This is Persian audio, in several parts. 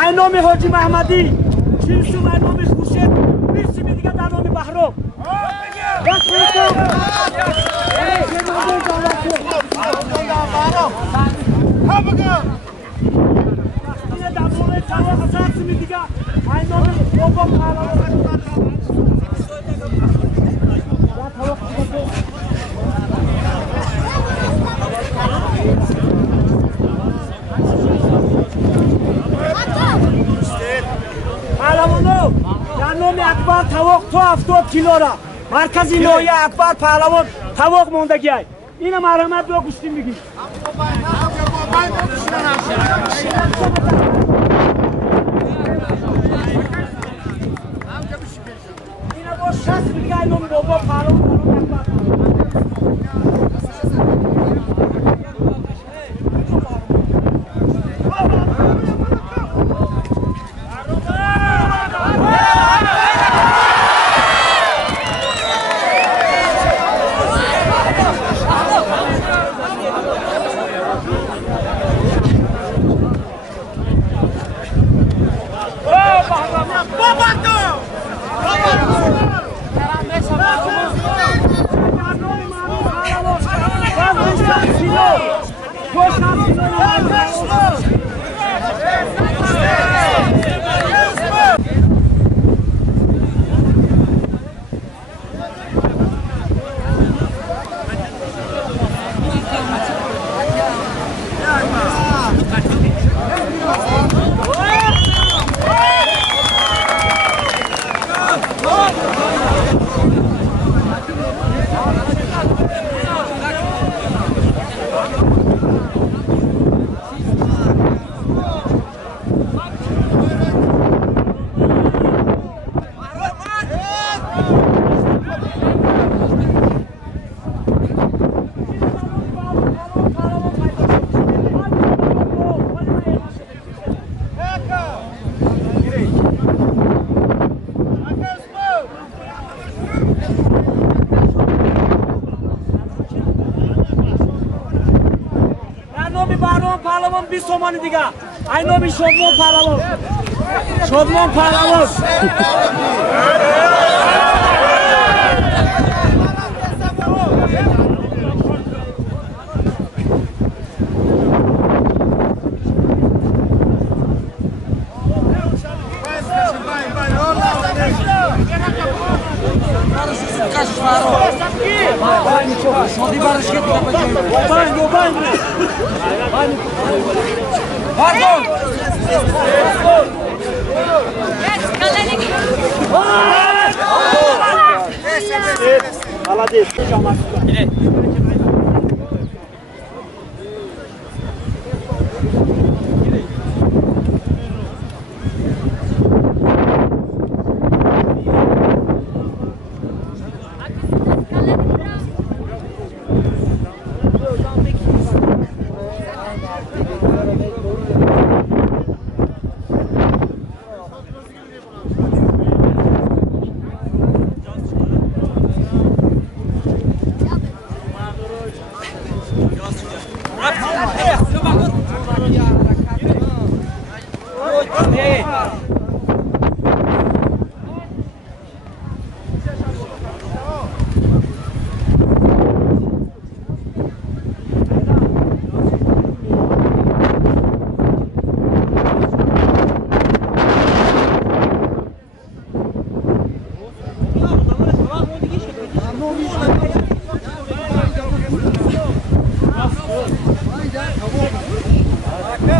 Ai nome Hoji Mahmadi, Shilsum ai nome Khurshid, birsi mi diga dar nome Bahrom. Bas Bahrom. Habaga. Ine da nome Thawa Asas mi diga ai nome Bobo Khala. نام اکبر تواق تو 70 کیلو را مرکزی نوعی اکبر پهلوان تواق موندگی های این مرحمت رو گوشتیم بگیم این با 60 بگه نام بابا پهلوان پهلوان 20 تومانی دیگه این نامی شادمان پهلوان شادمان پهلوان شادی برش که دیگه Pardon. Молодец.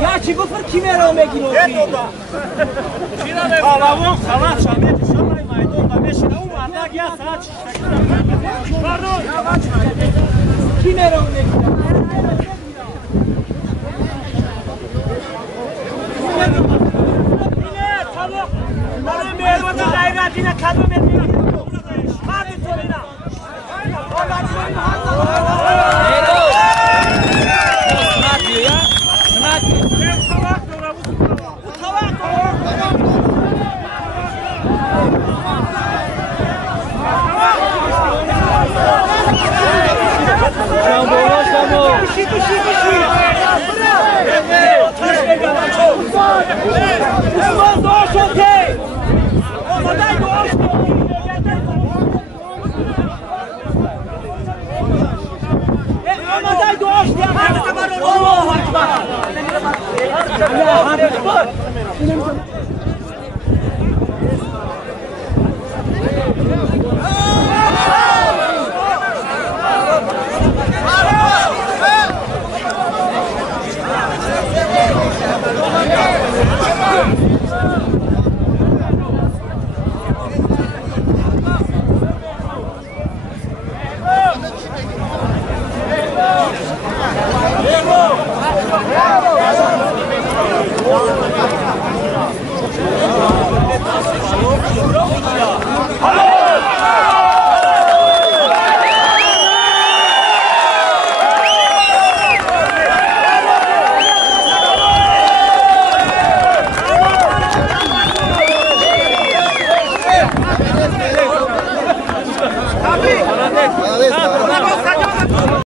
یا چی گفت کی میرم بگیرم Palavon salat şameti şamay maydonda meşine umarda ya saat pardon کی میرم بگیرم yine tavuk bana meyvada gayretine kadro veriyor hadi soruna Bravo.